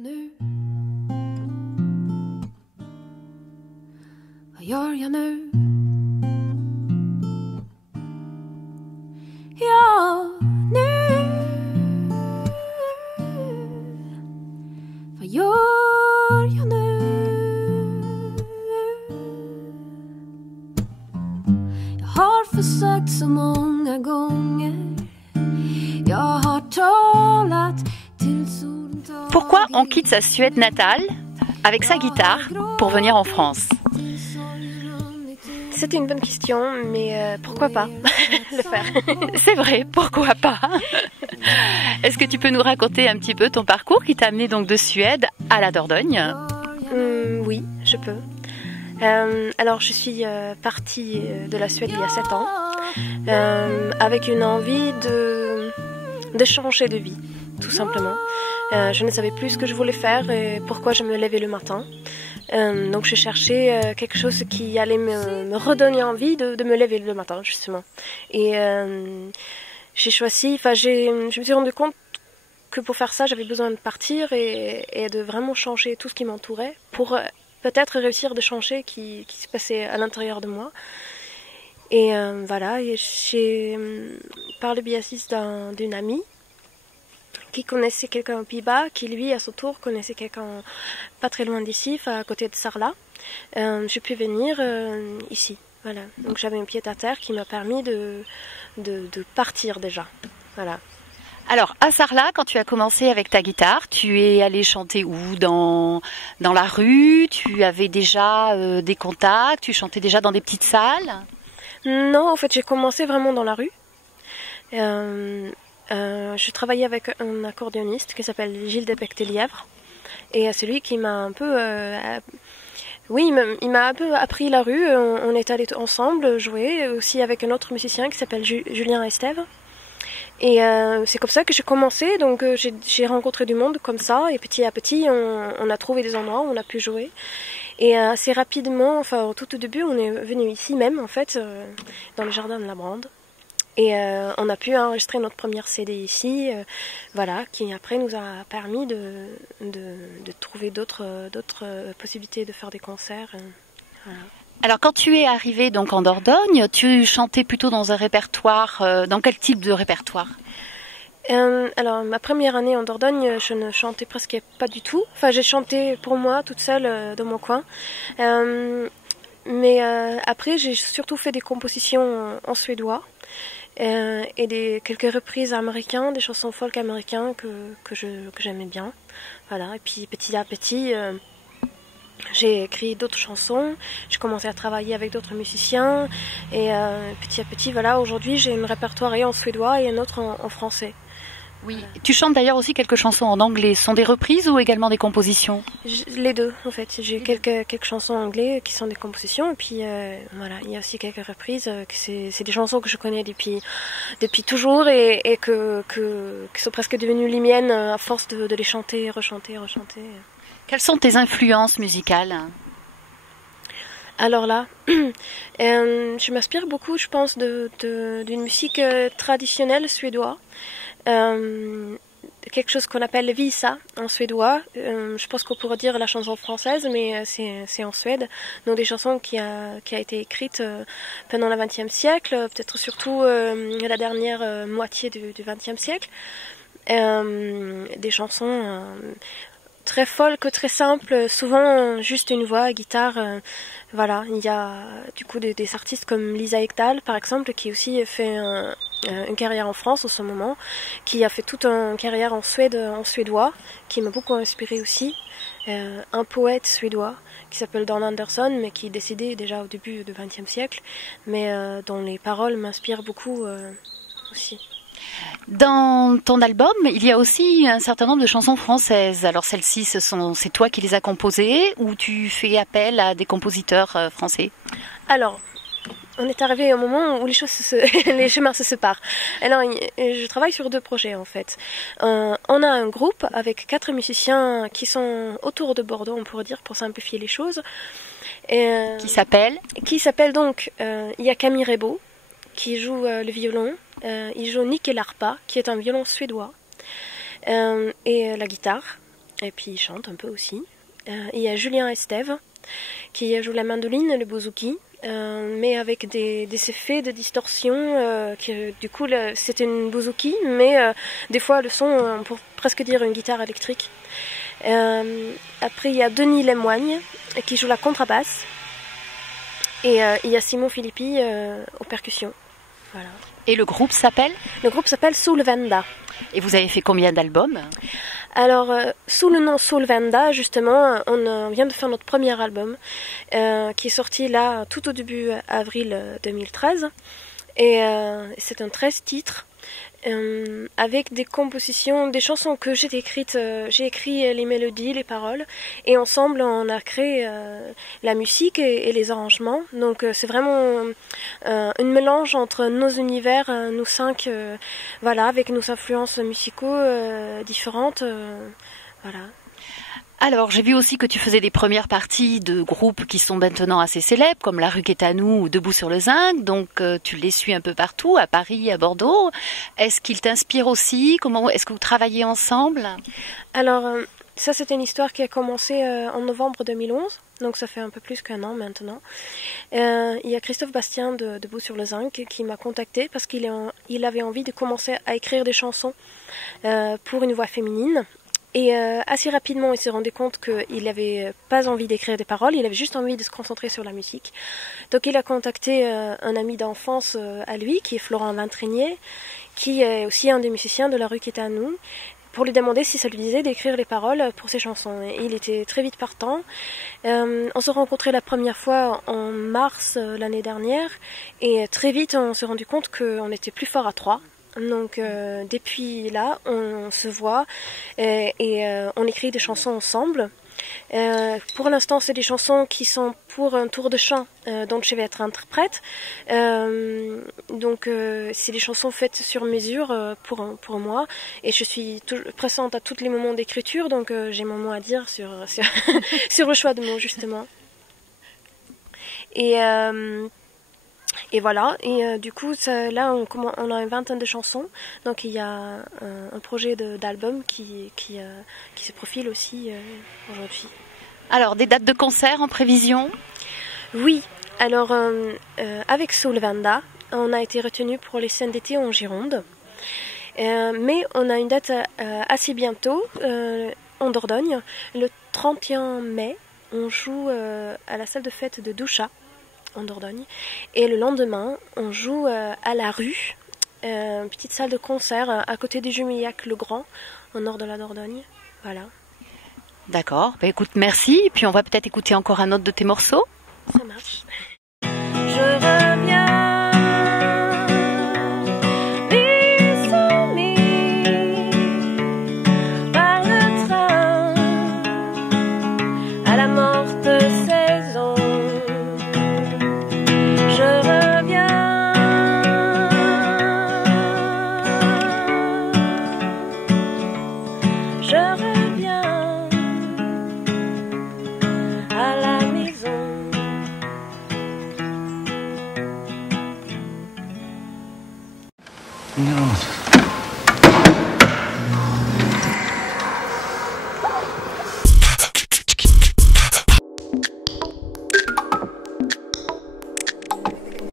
nu? Vad gör jag nu? Ja, nu. Vad gör jag nu? Jag har försökt så många gånger. Jag har talat till solen. Pourquoi on quitte sa Suède natale avec sa guitare pour venir en France? C'est une bonne question, mais pourquoi pas le faire? C'est vrai, pourquoi pas? Est-ce que tu peux nous raconter un petit peu ton parcours qui t'a amené donc de Suède à la Dordogne? Oui, je peux. Alors, je suis partie de la Suède il y a 7 ans avec une envie de changer de vie, tout simplement. Je ne savais plus ce que je voulais faire et pourquoi je me levais le matin. Donc je cherchais quelque chose qui allait me redonner envie de me lever le matin, justement. Et j'ai choisi, je me suis rendu compte que pour faire ça, j'avais besoin de partir et de vraiment changer tout ce qui m'entourait pour peut-être réussir de changer qui se passait à l'intérieur de moi. Et voilà, et j'ai par le biais d'une amie qui connaissait quelqu'un aux Pays-Bas, qui lui, à son tour, connaissait quelqu'un pas très loin d'ici, à côté de Sarlat. J'ai pu venir ici, voilà. Donc j'avais un pied-à-terre qui m'a permis de partir déjà, voilà. Alors, à Sarlat, quand tu as commencé avec ta guitare, tu es allé chanter où? Dans la rue? Tu avais déjà des contacts? Tu chantais déjà dans des petites salles? Non, en fait, j'ai commencé vraiment dans la rue. Je travaillais avec un accordéoniste qui s'appelle Gilles Depecté-Lièvre. Et c'est lui qui m'a un peu... il m'a un peu appris la rue. On est allés ensemble jouer, aussi avec un autre musicien qui s'appelle Julien Estève. Et c'est comme ça que j'ai commencé. Donc j'ai rencontré du monde comme ça. Et petit à petit, on a trouvé des endroits où on a pu jouer. Et assez rapidement, enfin tout au début, on est venu ici même, en fait, dans le jardin de la Brande. Et on a pu enregistrer notre première CD ici, voilà, qui après nous a permis de trouver d'autres possibilités de faire des concerts. Voilà. Alors quand tu es arrivée donc en Dordogne, tu chantais plutôt dans un répertoire, dans quel type de répertoire? Alors ma première année en Dordogne, je ne chantais presque pas du tout. Enfin, j'ai chanté pour moi toute seule dans mon coin. Mais après, j'ai surtout fait des compositions en suédois. Et quelques reprises américaines, des chansons folk américaines que j'aimais bien. Voilà. Et puis petit à petit, j'ai écrit d'autres chansons. J'ai commencé à travailler avec d'autres musiciens. Et petit à petit, voilà, aujourd'hui j'ai un répertoire en suédois et un autre en français. Oui. Tu chantes d'ailleurs aussi quelques chansons en anglais. Ce sont des reprises ou également des compositions? Les deux, en fait. J'ai quelques chansons en anglais qui sont des compositions. Et puis, voilà, il y a aussi quelques reprises. C'est des chansons que je connais depuis toujours et qui sont presque devenues les miennes à force de les chanter, rechanter. Quelles sont tes influences musicales? Alors là, je m'inspire beaucoup, je pense, d'une musique traditionnelle suédoise. Quelque chose qu'on appelle visa en suédois. Je pense qu'on pourrait dire la chanson française, mais c'est en Suède. Donc des chansons qui a été écrite pendant le XXe siècle, peut-être surtout la dernière moitié du XXe siècle. Des chansons très folk, très simples, souvent juste une voix, guitare. Voilà, il y a du coup des artistes comme Lisa Ekdahl par exemple, qui aussi fait une carrière en France en ce moment, qui a fait toute une carrière en Suède, en suédois, qui m'a beaucoup inspiré aussi. Un poète suédois qui s'appelle Dan Andersson, mais qui est décédé déjà au début du XXe siècle, mais dont les paroles m'inspirent beaucoup aussi. Dans ton album, il y a aussi un certain nombre de chansons françaises. Alors celles-ci, c'est toi qui les as composées ou tu fais appel à des compositeurs français? Alors, on est arrivé au moment où les chemins se séparent. Alors, je travaille sur 2 projets en fait. On a un groupe avec 4 musiciens qui sont autour de Bordeaux, on pourrait dire, pour simplifier les choses. Qui s'appelle donc, il y a Camille Rebaud qui joue le violon. Il joue Nick Larpa, qui est un violon suédois, et la guitare. et puis il chante un peu aussi. Il y a Julien Estève qui joue la mandoline, le bouzouki, mais avec des effets de distorsion. Du coup, c'est une bouzouki, mais des fois le son, on peut presque dire une guitare électrique. Après, il y a Denis Lemoigne qui joue la contrebasse. Et il y a Simon Filippi aux percussions. Voilà. Et le groupe s'appelle ? Le groupe s'appelle Soulvenda. Et vous avez fait combien d'albums ? Alors, sous le nom Soulvenda, justement, on vient de faire notre premier album, qui est sorti là tout au début avril 2013. Et c'est un 13 titres, avec des compositions, des chansons que j'ai écrites. J'ai écrit les mélodies, les paroles, et ensemble on a créé la musique et les arrangements. Donc c'est vraiment un mélange entre nos univers, nous 5, voilà, avec nos influences musicaux différentes, voilà. Alors, j'ai vu aussi que tu faisais des premières parties de groupes qui sont maintenant assez célèbres, comme La Rue qui est à nous ou Debout sur le Zinc. Donc, tu les suis un peu partout, à Paris, à Bordeaux. Est-ce qu'ils t'inspirent aussi ? Est-ce que vous travaillez ensemble ? Alors, ça, c'est une histoire qui a commencé en novembre 2011. Donc, ça fait un peu plus qu'un an maintenant. Il y a Christophe Bastien de Debout sur le Zinc qui m'a contacté parce qu'il avait envie de commencer à écrire des chansons pour une voix féminine. Et assez rapidement, il s'est rendu compte qu'il n'avait pas envie d'écrire des paroles, il avait juste envie de se concentrer sur la musique. Donc il a contacté un ami d'enfance à lui, qui est Florent Vintrinier, qui est aussi un des musiciens de La Rue qui est à nous, pour lui demander si ça lui disait d'écrire les paroles pour ses chansons. Et il était très vite partant. On s'est rencontrés la première fois en mars l'année dernière, et très vite on s'est rendu compte qu'on était plus fort à 3. Donc depuis là, on se voit et on écrit des chansons ensemble. Pour l'instant, c'est des chansons qui sont pour un tour de chant dont je vais être interprète. Donc c'est des chansons faites sur mesure pour moi, et je suis présente à tous les moments d'écriture, donc j'ai mon mot à dire sur sur le choix de mots, justement. Et voilà, et du coup, là, on a une vingtaine de chansons, donc il y a un projet d'album qui se profile aussi aujourd'hui. Alors, des dates de concert en prévision ? Oui, alors avec Soulvenda, on a été retenu pour les scènes d'été en Gironde, mais on a une date assez bientôt, en Dordogne, le 31 mai, on joue à la salle de fête de Doucha, en Dordogne, et le lendemain on joue à La Rue, une petite salle de concert à côté du Jumillac-le-Grand, au nord de la Dordogne. Voilà. D'accord, écoute, merci, et puis on va peut-être écouter encore un autre de tes morceaux. Ça marche.